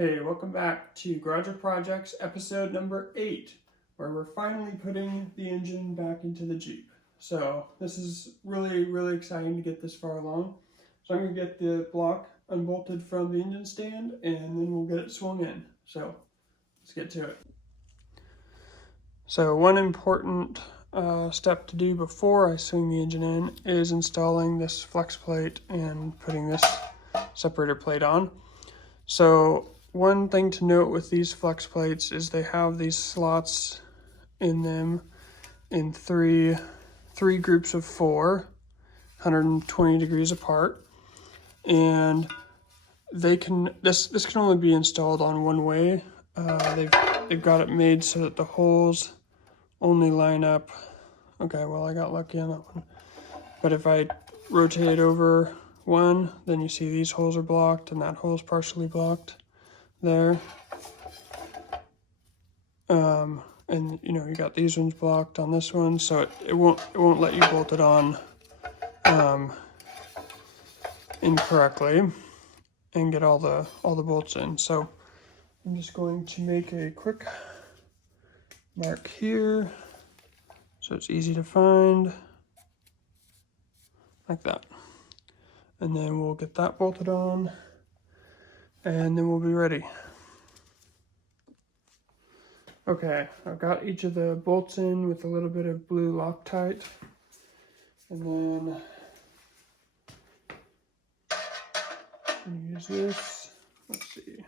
Hey, welcome back to Garage Projects episode number 8, where we're finally putting the engine back into the Jeep. So this is really exciting to get this far along. So I'm going to get the block unbolted from the engine stand and then we'll get it swung in. So let's get to it. So one important step to do before I swing the engine in is installing this flex plate and putting this separator plate on. So one thing to note with these flex plates is they have these slots in them in three groups of 4, 120 degrees apart, and they can this can only be installed on one way. They've got it made so that the holes only line up. Okay, well I got lucky on that one, but if I rotate it over one, then you see these holes are blocked and that hole is partially blocked there. And you know, you got these ones blocked on this one, so it won't let you bolt it on incorrectly and get all the bolts in. So I'm just going to make a quick mark here so it's easy to find, like that. And then we'll get that bolted on and then we'll be ready. Okay, I've got each of the bolts in with a little bit of blue Loctite, and then I'm gonna use this. Let's see.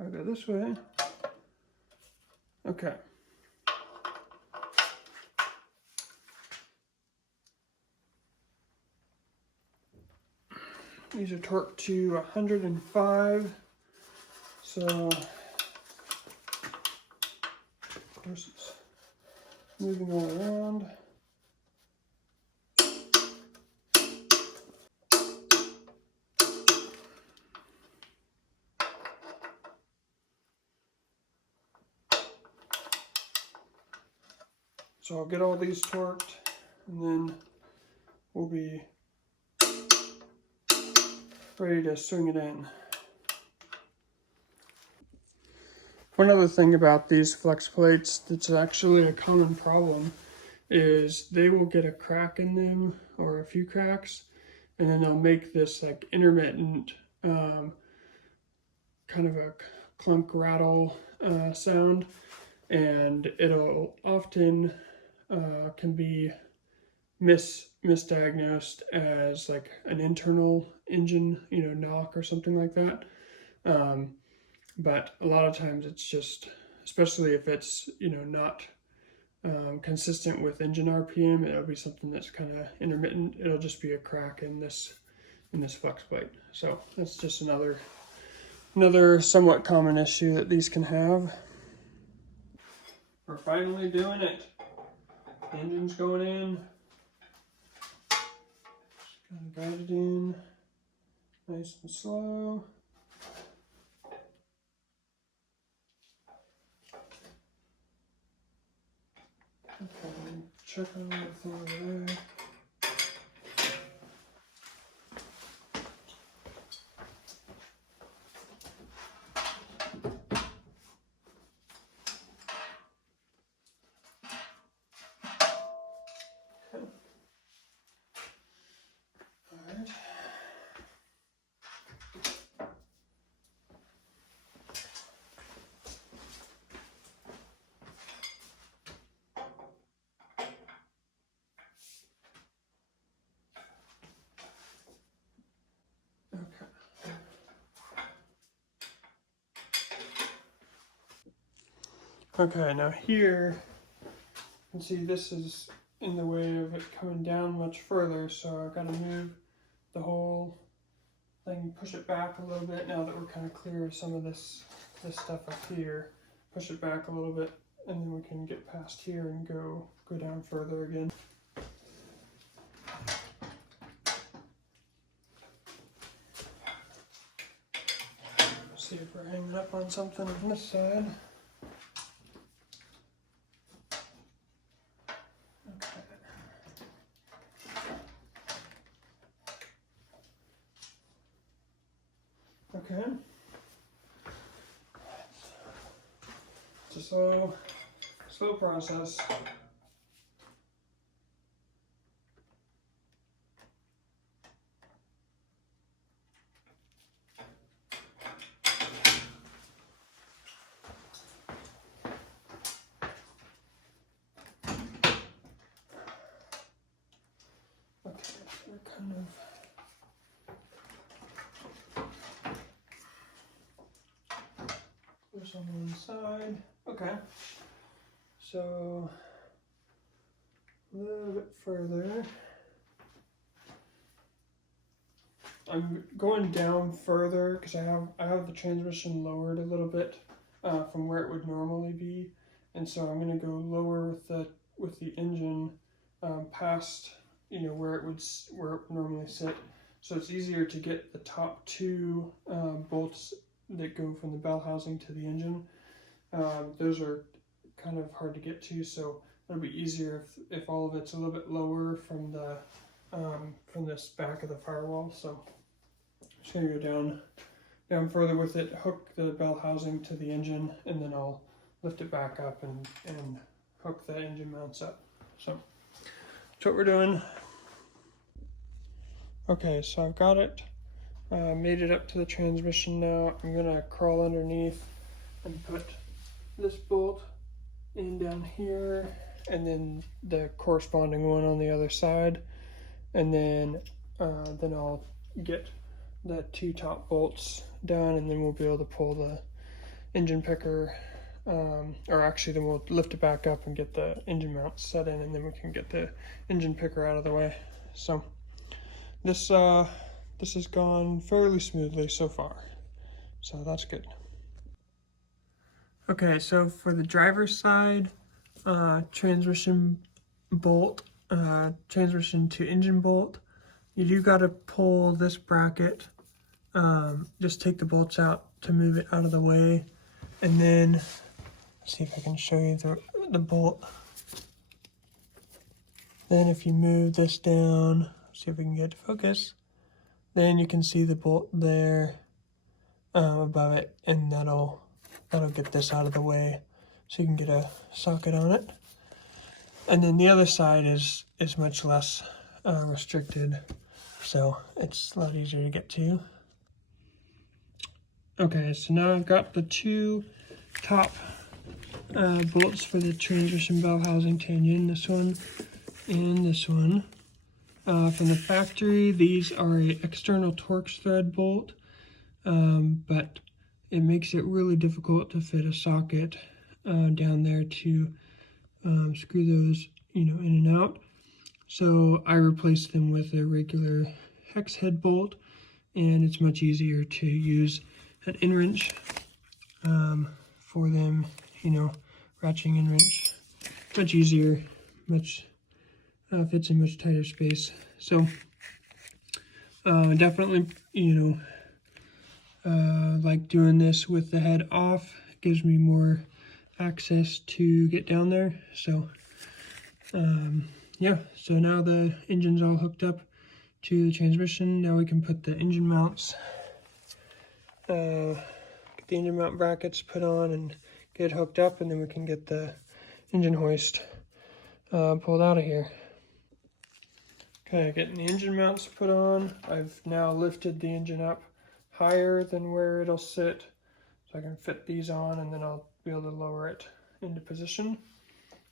I'll go this way. Okay. These are torqued to 105, so of course it's moving all around. So I'll get all these torqued and then we'll be ready to swing it in. One other thing about these flex plates that's actually a common problem is they will get a crack in them or a few cracks, and then they'll make this like intermittent kind of a clunk rattle sound, and it'll often can be misdiagnosed as like an internal engine, knock or something like that. But a lot of times it's just, especially if it's, not consistent with engine RPM, it'll be something that's kind of intermittent. It'll just be a crack in this flex plate. So that's just another somewhat common issue that these can have. We're finally doing it. The engine's going in. Just gotta guide it in nice and slow. Okay, check on everything over there. Okay, now here, you can see this is in the way of it coming down much further, so I've got to move the whole thing, push it back a little bit now that we're kind of clear of some of this stuff up here. Push it back a little bit, and then we can get past here and go down further again. See if we're hanging up on something on this side. Okay. It's a slow process. Okay, we're kind of this on one side. Okay. So a little bit further. I'm going down further because I have the transmission lowered a little bit from where it would normally be, and so I'm going to go lower with the engine past where it would normally sit, so it's easier to get the top two bolts that go from the bell housing to the engine. Those are kind of hard to get to, so it'll be easier if all of it's a little bit lower from this back of the firewall. So I'm just gonna go down further with it, hook the bell housing to the engine, and then I'll lift it back up and hook the engine mounts up. So that's what we're doing. Okay, so I've got it, made it up to the transmission now. I'm gonna crawl underneath and put this bolt in down here, and then the corresponding one on the other side, and then I'll get the two top bolts down, and then we'll be able to pull the engine picker, or actually then we'll lift it back up and get the engine mount set in, and then we can get the engine picker out of the way. So this has gone fairly smoothly so far, so that's good. Okay, so for the driver's side, transmission bolt, transmission to engine bolt, you do got to pull this bracket, just take the bolts out to move it out of the way, and then see if I can show you the bolt. Then if you move this down, see if we can get to focus, then you can see the bolt there above it, and that'll get this out of the way so you can get a socket on it. And then the other side is much less restricted, so it's a lot easier to get to. Okay, so now I've got the two top bolts for the transmission bell housing to engine, this one and this one. From the factory, these are an external Torx thread bolt, but it makes it really difficult to fit a socket down there to screw those, in and out. So I replaced them with a regular hex head bolt, and it's much easier to use an end wrench for them, ratcheting end wrench. Much easier, fits in much tighter space. So definitely, like doing this with the head off. It gives me more access to get down there. So yeah, so now the engine's all hooked up to the transmission. Now we can put the engine mounts, get the engine mount brackets put on and get hooked up, and then we can get the engine hoist pulled out of here. Okay, getting the engine mounts put on. I've now lifted the engine up higher than where it'll sit, so I can fit these on, and then I'll be able to lower it into position.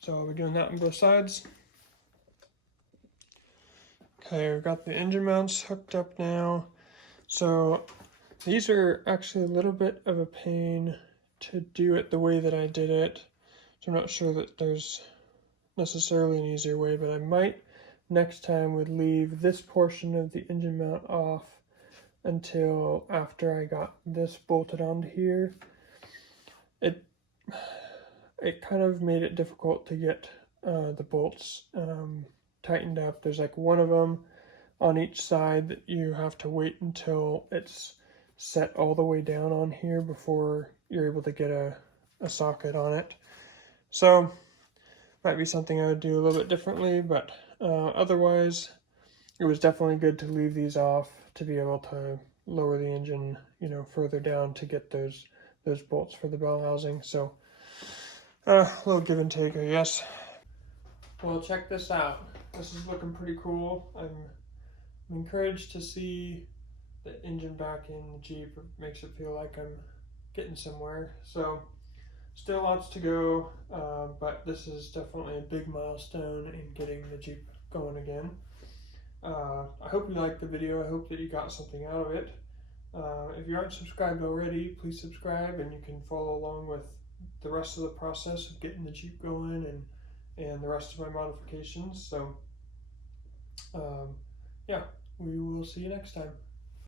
So we're doing that on both sides. Okay, we've got the engine mounts hooked up now. So these are actually a little bit of a pain to do it the way that I did it. So I'm not sure that there's necessarily an easier way, but I might next time would leave this portion of the engine mount off until after I got this bolted onto here. It kind of made it difficult to get the bolts tightened up. There's like one of them on each side that you have to wait until it's set all the way down on here before you're able to get a socket on it. So might be something I would do a little bit differently, but otherwise it was definitely good to leave these off to be able to lower the engine, you know, further down to get those bolts for the bell housing. So a little give and take, I guess. Well, check this out. This is looking pretty cool. I'm encouraged to see the engine back in the Jeep. It makes it feel like I'm getting somewhere. So still lots to go, but this is definitely a big milestone in getting the Jeep going again. I hope you liked the video. I hope that you got something out of it. If you aren't subscribed already, please subscribe, and you can follow along with the rest of the process of getting the Jeep going and the rest of my modifications. So yeah, we will see you next time.